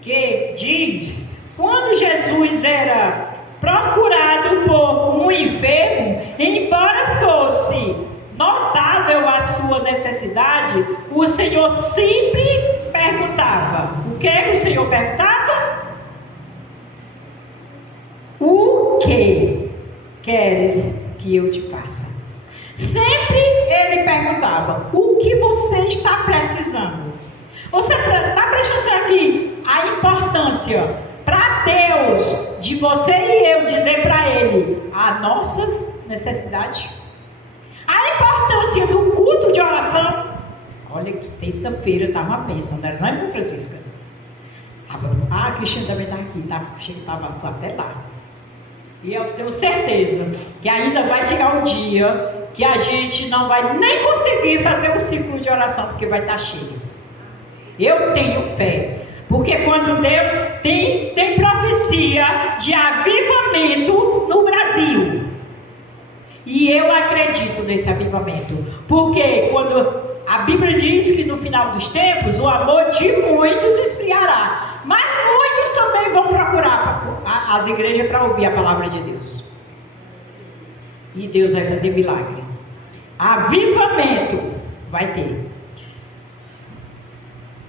que diz. Quando Jesus era procurado por um enfermo, embora fosse notável a sua necessidade, o Senhor sempre perguntava. O que é que o Senhor perguntava? O que queres que eu te faça? Sempre ele perguntava, o que você está precisando? Você está prestando aqui a importância para Deus, de você e eu dizer para Ele as nossas necessidades. A importância do culto de oração. Olha que terça-feira está uma bênção, não é, irmã Francisca? A Cristina também está aqui, estava até lá. E eu tenho certeza que ainda vai chegar um dia que a gente não vai nem conseguir fazer um ciclo de oração, porque vai estar cheio. Eu tenho fé. Porque quando Deus tem profecia de avivamento no Brasil. E eu acredito nesse avivamento. Porque quando a Bíblia diz que no final dos tempos o amor de muitos esfriará. Mas muitos também vão procurar as igrejas para ouvir a palavra de Deus. E Deus vai fazer milagre. Avivamento vai ter.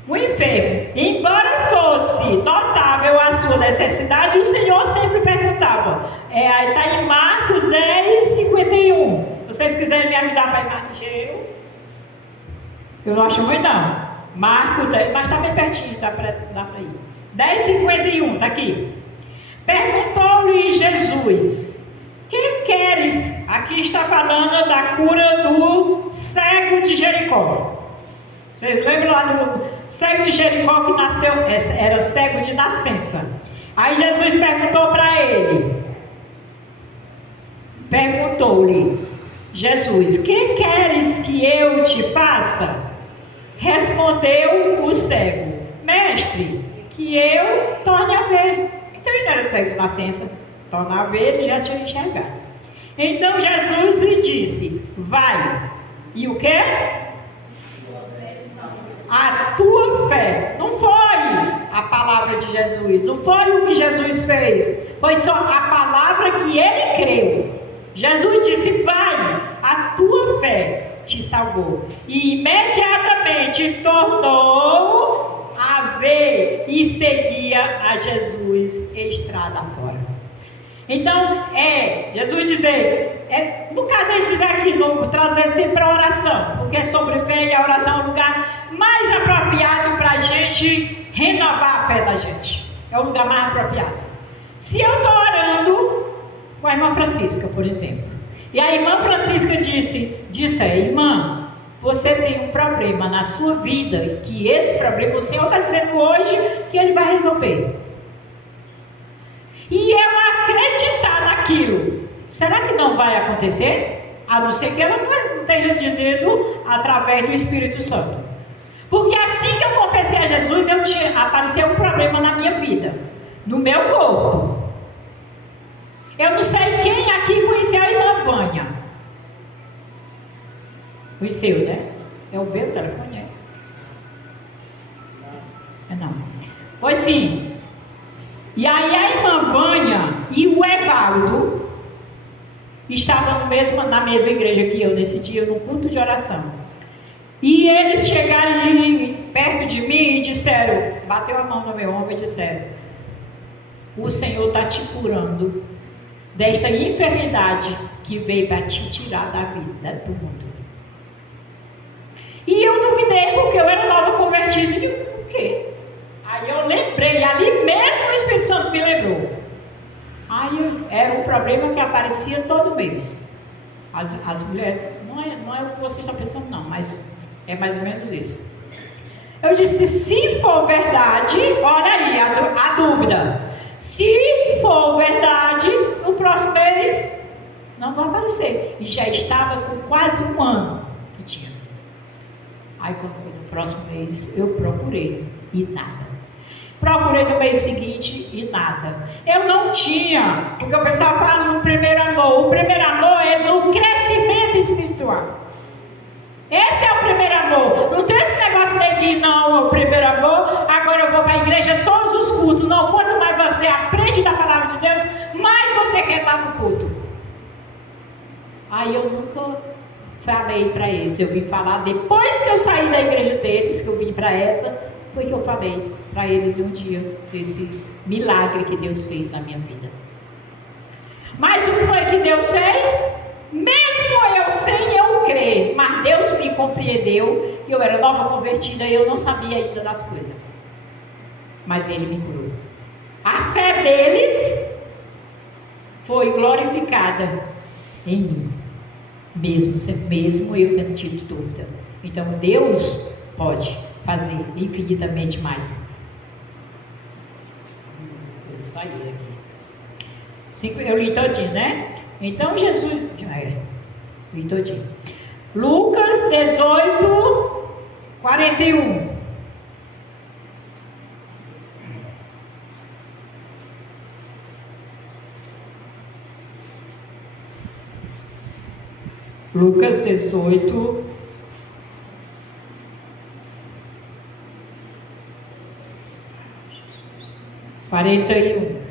O enfermo, embora fosse notável a sua necessidade, o Senhor sempre perguntava. Está em Marcos 10, 51. Se vocês quiserem me ajudar para Evangelho, eu não acho muito não. Marcos 10, mas está bem pertinho, dá para ir. 10, 51, está aqui. Perguntou-lhe Jesus, que queres? Aqui está falando da cura do cego de Jericó. Vocês lembram lá do cego de Jericó que nasceu, era cego de nascença. Aí Jesus perguntou para ele. Perguntou-lhe Jesus, que queres que eu te faça? Respondeu o cego, mestre, que eu torne a ver. Então ele não era cego de nascença, torna a ver, ele já tinha enxergado. Então Jesus lhe disse, vai. E o que? A tua fé. Não foi a palavra de Jesus, não foi o que Jesus fez, foi só a palavra que ele creu. Jesus disse, vai, a tua fé te salvou. E imediatamente tornou a ver e seguia a Jesus estrada fora. Então, Jesus dizer, no caso ele diz aqui, trazer sempre a oração, porque é sobre fé e a oração é o lugar mais apropriado para a gente renovar a fé da gente. É o lugar mais apropriado. Se eu estou orando com a irmã Francisca, por exemplo, e a irmã Francisca disse, irmã, você tem um problema na sua vida, que esse problema o Senhor está dizendo hoje que Ele vai resolver. E eu acreditar naquilo, será que não vai acontecer? A não ser que ela não esteja dizendo através do Espírito Santo. Porque assim que eu confessei a Jesus, apareceu um problema na minha vida, no meu corpo. Eu não sei quem aqui conheceu a irmã Vânia. Conheceu, né? É o meu telefone, é? Não. Pois sim. E aí a irmã Vânia e o Evaldo estavam na mesma igreja que eu nesse dia, no culto de oração. E eles chegaram perto de mim e disseram, bateu a mão no meu ombro e disseram: o Senhor está te curando desta enfermidade que veio para te tirar da vida do mundo. E eu duvidei, porque eu era nova convertida. E digo, o quê? Aí eu lembrei, ali mesmo o Espírito Santo me lembrou. Aí era um problema que aparecia todo mês. As mulheres, não é o que vocês estão pensando não, mas é mais ou menos isso. Eu disse, se for verdade, olha aí a dúvida. Se for verdade, no próximo mês não vai aparecer. E já estava com quase um ano que tinha. Aí quando foi no próximo mês, eu procurei e nada. Procurei no mês seguinte e nada. Eu não tinha, porque o pessoal fala no primeiro amor. O primeiro amor é no crescimento espiritual. Esse é o primeiro amor. Não tem esse negócio de que não, é o primeiro amor, agora eu vou para a igreja todos os cultos. Não, quanto mais você aprende da palavra de Deus, mais você quer estar no culto. Aí eu nunca falei para eles. Eu vim falar depois que eu saí da igreja deles, que eu vim para essa, foi que eu falei para eles um dia desse milagre que Deus fez na minha vida. Mas o que foi que Deus fez? Mesmo eu sem eu crer, mas Deus me compreendeu. Eu era nova convertida e eu não sabia ainda das coisas, mas Ele me curou. A fé deles foi glorificada em mim, mesmo eu tendo tido dúvida. Então Deus pode fazer infinitamente mais. Vou sair aqui. Eu li todinho, né? Então Jesus, li todinho. Lucas 18, 41. Lucas 18, 41.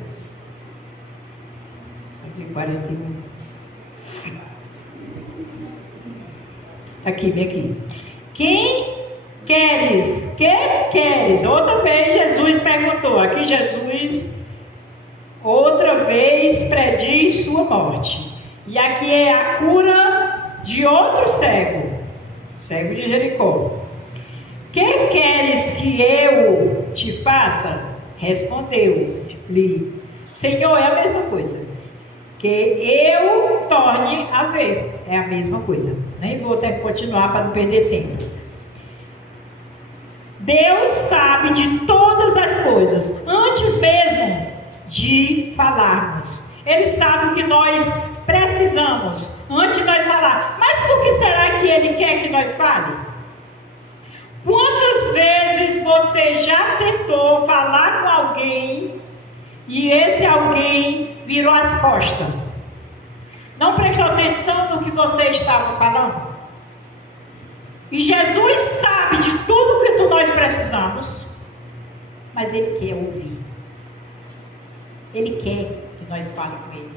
41. Aqui, bem aqui. Que queres? Outra vez Jesus perguntou. Aqui Jesus, outra vez prediz sua morte. E aqui é a cura de outro cego de Jericó. Que queres que eu te faça? Respondeu-lhe: Senhor, é a mesma coisa. Que eu torne a ver. É a mesma coisa. Nem vou ter que continuar para não perder tempo. Deus sabe de todas as coisas, antes mesmo de falarmos. Ele sabe o que nós precisamos, antes de nós falar. Mas por que será que Ele quer que nós fale? Quantas vezes você já tentou falar com alguém e esse alguém virou as costas? Não prestou atenção no que você estava falando? E Jesus sabe de tudo que nós precisamos, mas Ele quer ouvir. Ele quer que nós falemos com Ele.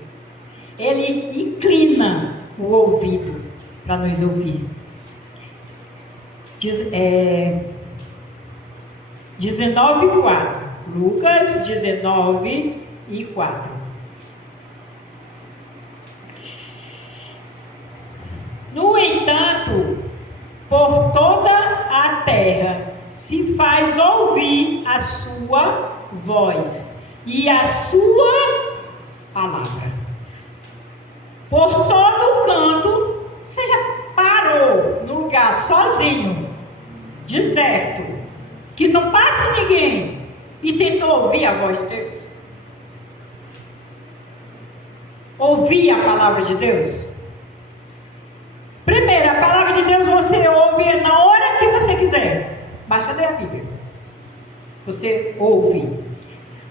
Ele inclina o ouvido para nos ouvir. 19:4. Lucas 19:4. No entanto, por toda a terra se faz ouvir a sua voz e a sua palavra. Por todo o canto, você já parou parou no lugar sozinho, deserto, que não passa ninguém, e tentou ouvir a voz de Deus? Ouvir a palavra de Deus? Primeiro, a palavra de Deus você ouve na hora que você quiser. Basta ler a Bíblia. Você ouve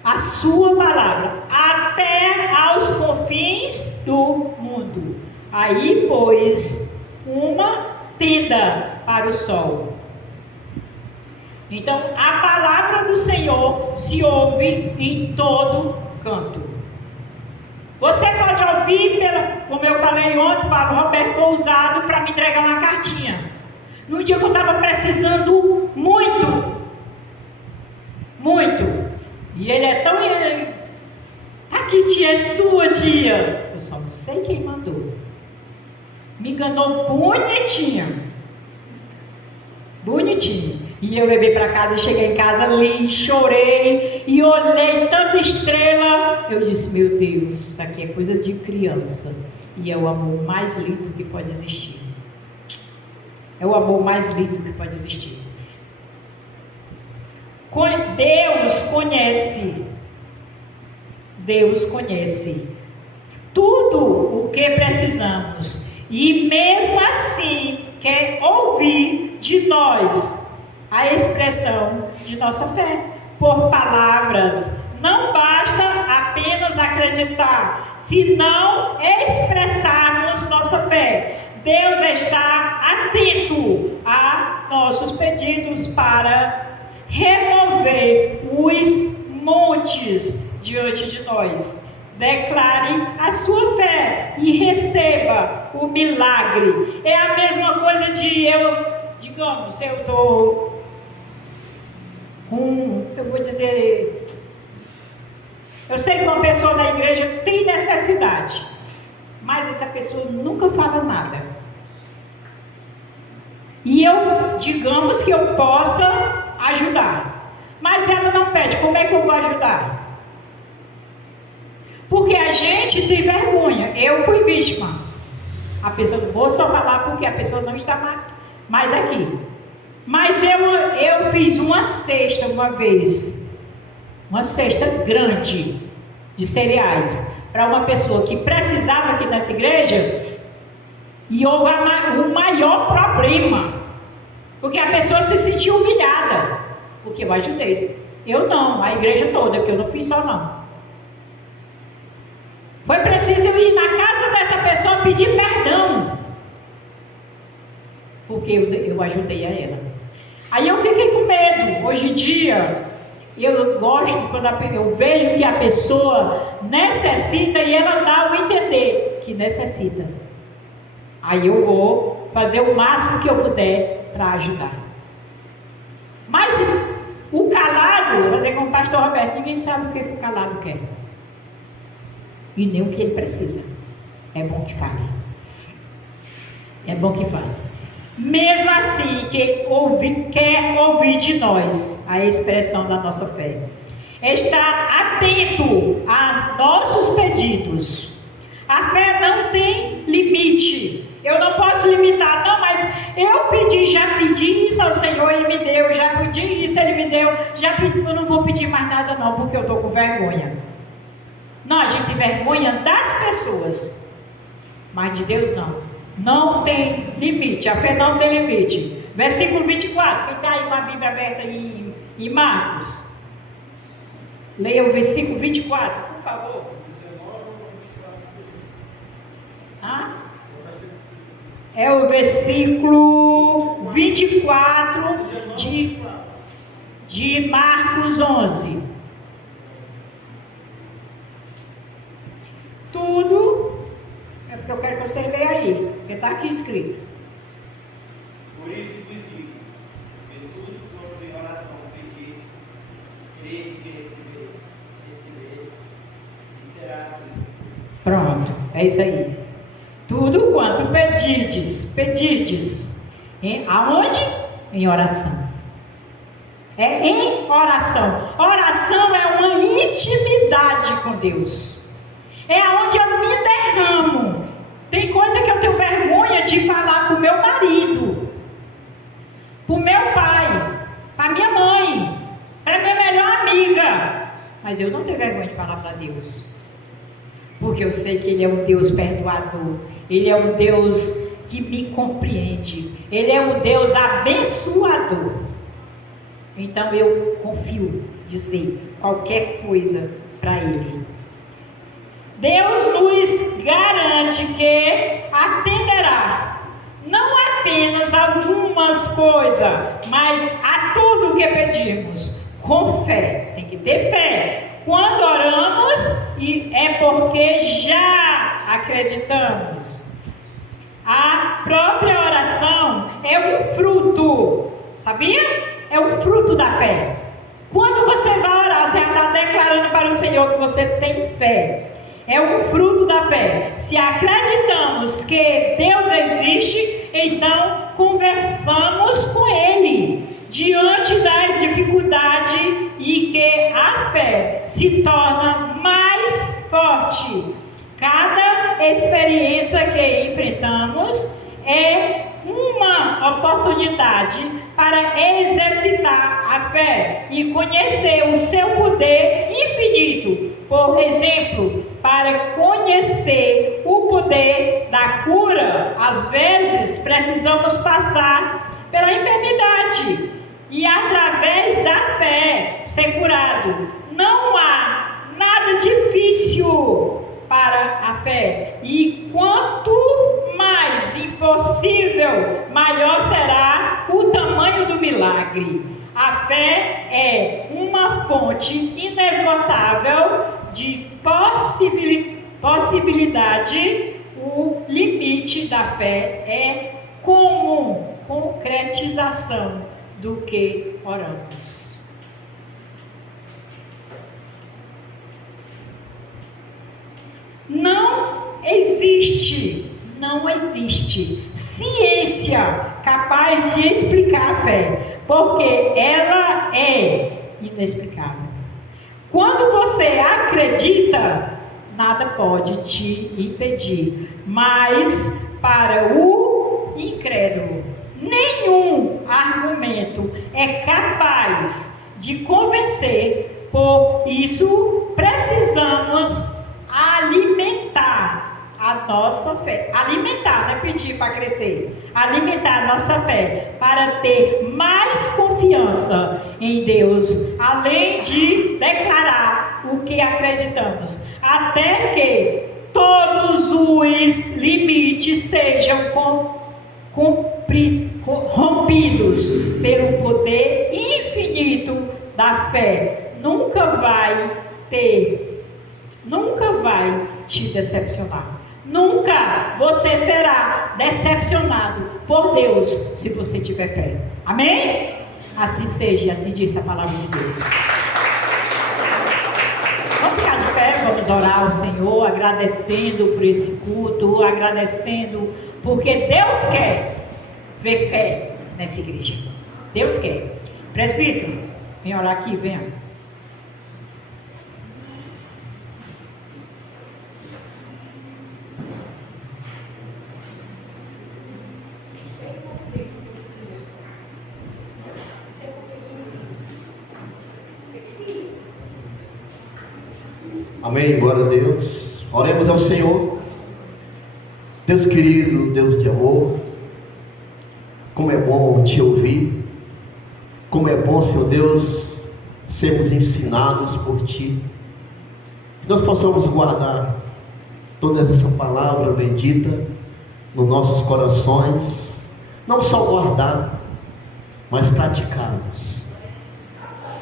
a sua palavra até aos confins do mundo. Aí pôs uma tenda para o sol. Então a palavra do Senhor se ouve em todo canto. Você pode ouvir, como eu falei ontem, para o Roberto foi usado para me entregar uma cartinha. No dia que eu estava precisando muito. E ele é tão... Tá aqui, tia, é sua, tia. Eu só não sei quem mandou. Me enganou bonitinho. E eu levei para casa e cheguei em casa, li, chorei e olhei tanta estrela. Eu disse, meu Deus, isso aqui é coisa de criança. E é o amor mais lindo que pode existir. É o amor mais lindo que pode existir. Deus conhece tudo o que precisamos. E mesmo assim quer ouvir de nós a expressão de nossa fé por palavras. Não basta apenas acreditar, se não expressarmos nossa fé. Deus está atento a nossos pedidos para remover os montes diante de nós. Declare a sua fé e receba o milagre. É a mesma coisa de digamos, eu estou eu vou dizer, eu sei que uma pessoa da igreja tem necessidade, mas essa pessoa nunca fala nada. E digamos que eu possa ajudar, mas ela não pede. Como é que eu vou ajudar? Porque a gente tem vergonha. Eu fui vítima. A pessoa, vou só falar porque a pessoa não está mais aqui. Mas eu fiz uma cesta uma vez, uma cesta grande de cereais para uma pessoa que precisava aqui nessa igreja, e houve um maior problema, porque a pessoa se sentiu humilhada, porque eu ajudei. Eu não, a igreja toda, que eu não fiz só não. Foi preciso eu ir na casa dessa pessoa pedir perdão, porque eu ajudei a ela. Aí eu fiquei com medo. Hoje em dia, eu gosto quando eu vejo que a pessoa necessita e ela dá o entender que necessita. Aí eu vou fazer o máximo que eu puder para ajudar. Mas o calado, eu vou fazer com o pastor Roberto, ninguém sabe o que o calado quer. E nem o que ele precisa. É bom que fale. É bom que fale. Mesmo assim, quer ouvir de nós a expressão da nossa fé. Está atento a nossos pedidos. A fé não tem limite. Eu não posso limitar, não, mas eu já pedi isso ao Senhor e me deu, já pedi isso, Ele me deu, eu não vou pedir mais nada não, porque eu estou com vergonha. Não, a gente tem vergonha das pessoas, mas de Deus não. Não tem limite, a fé não tem limite. Versículo 24, quem está aí com a Bíblia aberta em Marcos? Leia o versículo 24, por favor. É o versículo 24 de Marcos 11. Tudo é porque eu quero que você leia aí, porque está aqui escrito. Por isso vos digo, que tudo quanto em oração pedir, crede que receber, e será assim. Pronto, é isso aí. Tudo quanto pedirdes, aonde? Em oração. É em oração. Oração é uma intimidade com Deus. É aonde eu me derramo. Tem coisa que eu tenho vergonha de falar para o meu marido, para o meu pai, para minha mãe, para minha melhor amiga. Mas eu não tenho vergonha de falar para Deus, porque eu sei que Ele é um Deus perdoador, Ele é um Deus que me compreende, Ele é um Deus abençoador. Então eu confio dizer qualquer coisa para Ele. Deus nos garante que atenderá não apenas algumas coisas, mas a tudo que pedimos, com fé. Tem que ter fé. Quando oramos, é porque já acreditamos. A própria oração é um fruto, sabia? É um fruto da fé. Quando você vai orar, você está declarando para o Senhor que você tem fé. É um fruto da fé. Se acreditamos que Deus existe, então conversamos com Ele diante das dificuldades e que a fé se torna mais forte. Cada experiência que enfrentamos é uma oportunidade para exercitar a fé e conhecer o seu poder infinito. Por exemplo, para conhecer o poder da cura, às vezes precisamos passar pela enfermidade e através da fé ser curado. Não há nada difícil para a fé, e quanto mais impossível, maior será o tamanho do milagre. A fé é uma fonte inesgotável de possibilidade. O limite da fé é como concretização do que oramos. Não existe ciência capaz de explicar a fé, porque ela é inexplicável. Quando você acredita, nada pode te impedir, mas para o incrédulo, nenhum argumento é capaz de convencer. Por isso, precisamos alimentar a nossa fé. Alimentar, não é pedir para crescer. Alimentar a nossa fé para ter mais confiança em Deus, além de declarar o que acreditamos, até que todos os limites sejam rompidos pelo poder infinito da fé. Nunca vai te decepcionar. Nunca você será decepcionado por Deus se você tiver fé. Amém? Assim seja, assim diz a palavra de Deus. Vamos ficar de pé, vamos orar ao Senhor, agradecendo por esse culto, agradecendo porque Deus quer ver fé nessa igreja. Deus quer. Presbítero, vem orar aqui, venha. Amém, glória a Deus. Oremos ao Senhor. Deus querido, Deus de amor, como é bom te ouvir, como é bom, Senhor Deus, sermos ensinados por ti, que nós possamos guardar toda essa palavra bendita nos nossos corações, não só guardar, mas praticarmos,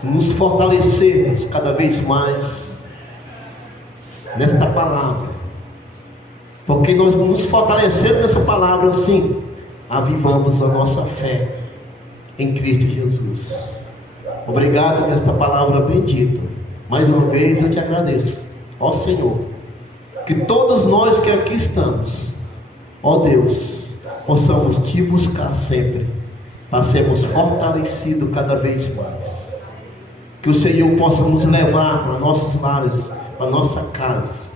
nos fortalecermos cada vez mais nesta palavra, porque nós nos fortalecendo nessa palavra, assim avivamos a nossa fé em Cristo Jesus. Obrigado por esta palavra bendita. Mais uma vez eu te agradeço, ó Senhor, que todos nós que aqui estamos, ó Deus, possamos te buscar sempre, para sermos fortalecidos cada vez mais. Que o Senhor possa nos levar para nossos lares, para nossa casa,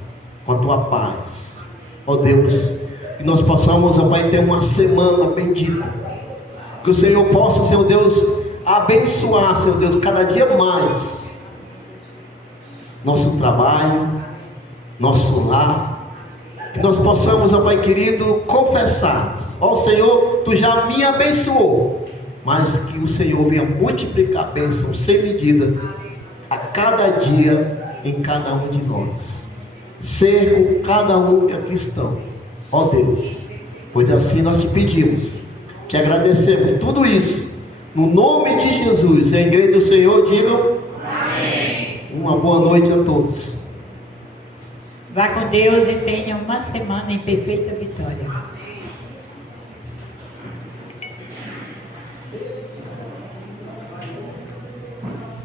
com a tua paz. Ó Deus, Que nós possamos, ó Pai, ter uma semana bendita. Que o Senhor possa, Senhor Deus, abençoar, Senhor Deus, cada dia mais nosso trabalho, nosso lar. Que nós possamos, ó Pai querido, confessar: ó Senhor, Tu já me abençoou, mas que o Senhor venha multiplicar a bênção sem medida a cada dia em cada um de nós. Ser com cada um que aqui estão, ó Deus, pois assim nós te pedimos, te agradecemos tudo isso, no nome de Jesus. E a igreja do Senhor digam amém. Uma boa noite a todos. Vá com Deus e tenha uma semana em perfeita vitória.